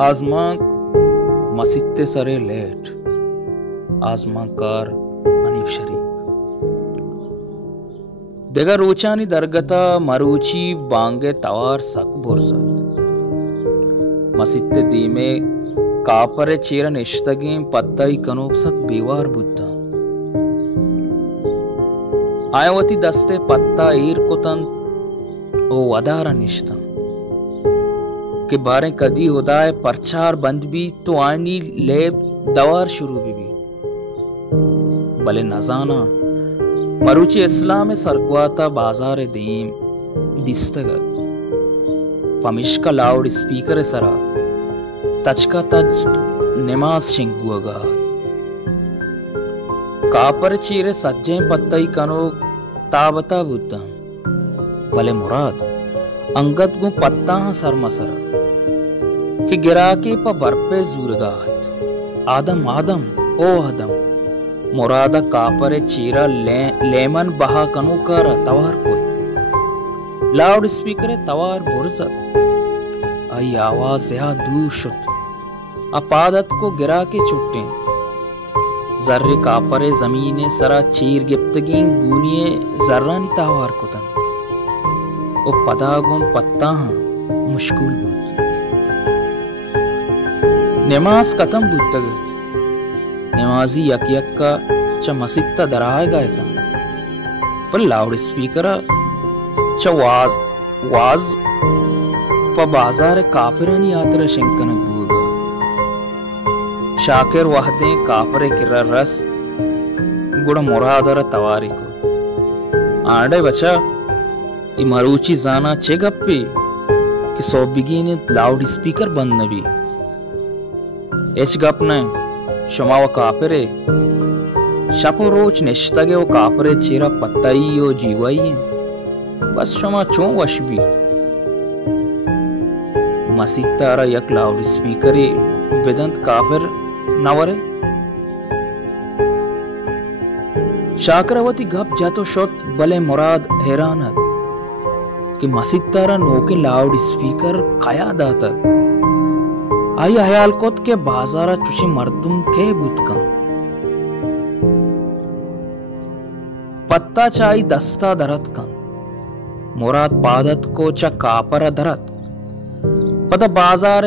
आजमा मसित्ते सरे लेट आजमा कार अनीफ शरीफ देगा रोचानी दरगता मरूची बांगे तवार सक बोरसत मसित्ते दीमे कापरे चीरन इश्तगीं पत्ताई कनोक सक बेवार बुद्धा आयवती दस्ते पत्ता ईर कुतन ओ वदारा निश्ता के बारे कदी उदाय परचार बंद भी तो आनी लेब दवार शुरू भी भले नजाना मरुची इस्लाम सरगवाता बाजार दीम दिस्तगत पमिश्का लाउड स्पीकर सरा तचका तच नमाज शिंकुगा कापर चीरे सज्जे पत्तई कनो ताबता बुद्धा भले मुराद अंगत गु पत्ता सरमसरा कि गिराके प बरपे जूरगात आदम आदम ओ आदम मुरादा कापरे चीरा लेमन बहा कनु कर तवार को लाउड स्पीकर तवार बुरसत आई आवाज या दूर शुत अपादत को गिरा के छुट्टे जर्रे कापरे जमीने सरा चीर गिप्तगी गुनिये जर्रानी तावार कुतन ओ पदागुम पत्ता मुश्किल बुत नमाज खत्म बुतगत नमाजी यक यक्का च मसित्ता दराय गायता पर लाउड स्पीकर च वाज प बाजार काफिरानी यात्रा शंकन दूगा शाकिर वहदे काफरे किरा रस गुड़ मुरादर तवारी को आड़े बचा मरूची जाना चे गप्पे कि सोबिगी ने लाउड स्पीकर बंद नबी एच गप ने शुमा व कापरे शपो रोच निश्तगे वो कापरे चेरा पत्ताई ओ जीवाई बस शुमा चो वशबी मसीतारा यक लाउड स्पीकरे बेदंत काफिर नवरे शाकरावती गप जातो शोत भले मुराद हैरानत कि मसीतारा नोके लाउड स्पीकर कया दाता आई हयाल कोत के बाजारा चुशी मर्दुम के बुतका पत्ता चाई दस्ता दरत कन मुराद पादत को चा कापर दरत पता बाजार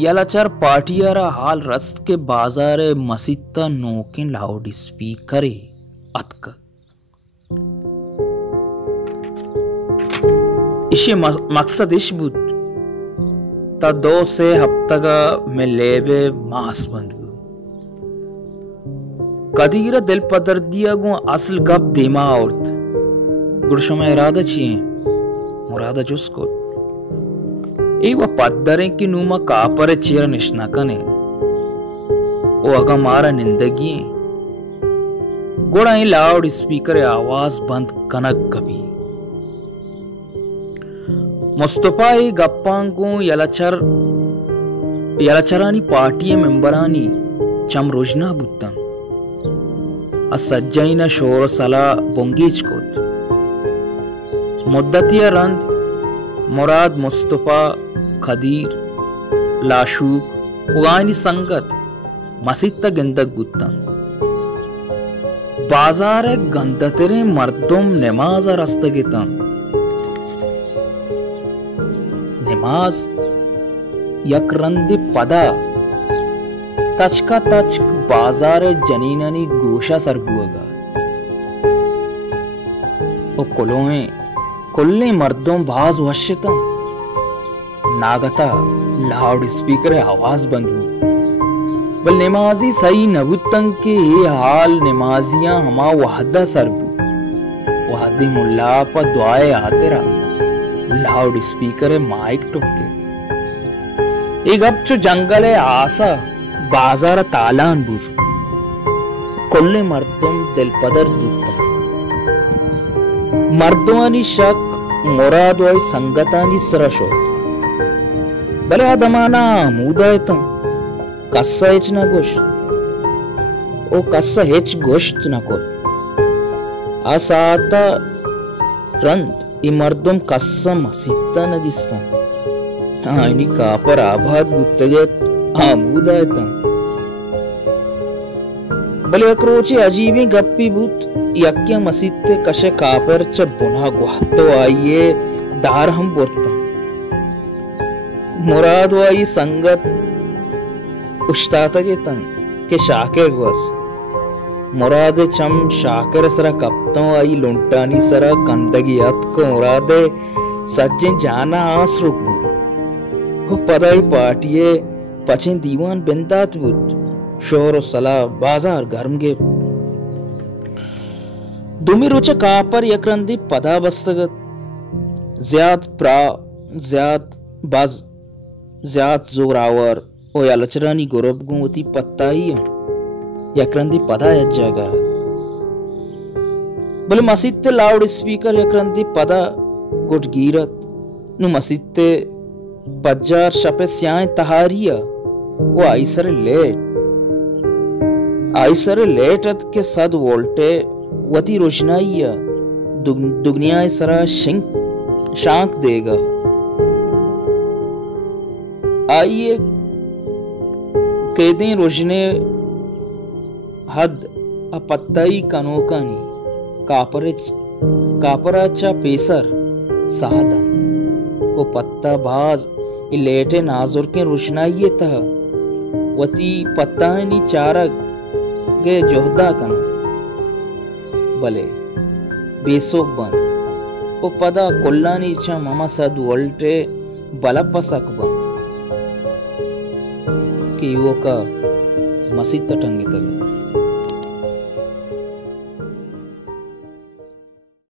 यलचर पाटियारा हाल रस्त के बाजार मसीता नोके लाउड स्पीकर अतक इसे मकसद इश बुत ता दो से हफ्तगा में लेबे मास बंद कदीर दिल पदर दिया गो असल गप देमा औरत गुड़शो में इरादा छिए मुरादा जुसको ए वो पदरे की नुमा कापर चेरा निश्ना कने ओ अगा मारा निंदगी गुड़ा ही लाउड स्पीकर आवाज बंद कनक कभी मुस्तफाई गप्पांगो यलचरानी पार्टी मेंबरानी चम रोजना बुत्तम असज्जैन शोर सला बोंगीच कोत मुद्दतिया रंद मुराद मुस्तफा खदीर लाशूक उगानी संगत मसित्ता गंदक बुत्तम बाजार गंदतरे मर्दुम नमाज रस्तगितम नमाज यक रंदे पदा तचका तचक बाजार जनीननी गोशा सरबुआगा ओ कुलोए कुल्ले मर्दों बाज वश्यतम नागता लाउड स्पीकर आवाज बंदू बल नमाजी सही नबुतंग के ये हाल नमाजियां हमा वहदा सरबू वहदी मुल्ला पर दुआए आते रहा लाउड स्पीकर माइक टोके एक अब चो जंगल है आसा बाजार तालान बूझ कुल्ले मर्दुम दिल पदर बूता मर्दवानी शक मुराद वाई संगतानी सरशोत भले आदमाना मूदा है कस्सा हेच ना गोश ओ कस्सा हेच गोश्त ना कोल आसाता रंद ಈ ಮರ್ದುಂ ಕಸ್ಸಂ ಸಿತ್ತನ ದಿಸ್ತಾನ್ आयनी कापर आबाद बुत्तगत आमूदायता बले अक्रोचे अजीबी गप्पी बुत यक्या मसीते कशे कापर च बुना गुहतो आइये दार हम बोरता मुराद वाई संगत उश्ताता के तंग के शाके गोस्त मुराद चम शाकर सरा कप्तों आई लुंटानी सरा गंदगी अत को मुरादे सज्जे जाना आस रुक बुत वो पदाई पाटिये पचे दीवान बिंदात बुत शोर और सला बाजार गर्म गे दुमी रुचे कापर यक्रंदी पदा बस्तगत ज्याद बाज ज्याद जोरावर ओ यालचरानी गोरब गुंवती पत्ता ही यक्रंदी पदा यज्जागा बोले मसीते लाउड स्पीकर यक्रंदी पदा गुट गिरत नु मसीते पज्जार शपे स्याय तहारिया वो आइसर लेटत के सद वोल्टे वती रोशनाइया दुगनिया सरा शांक देगा आइए केदे रोशने हद अपत्ताई कनोकानी कापराचा पेसर साहदन वो पत्ता बाज इलेटे नाजुर के रोशनाइये तह वती पत्तानी चारक गे जोहदा कन बले बेसोक बन वो पदा कोल्लानी चा मामा सद वोल्टे बलपसक बन कि युवक मसीद टंगे तगे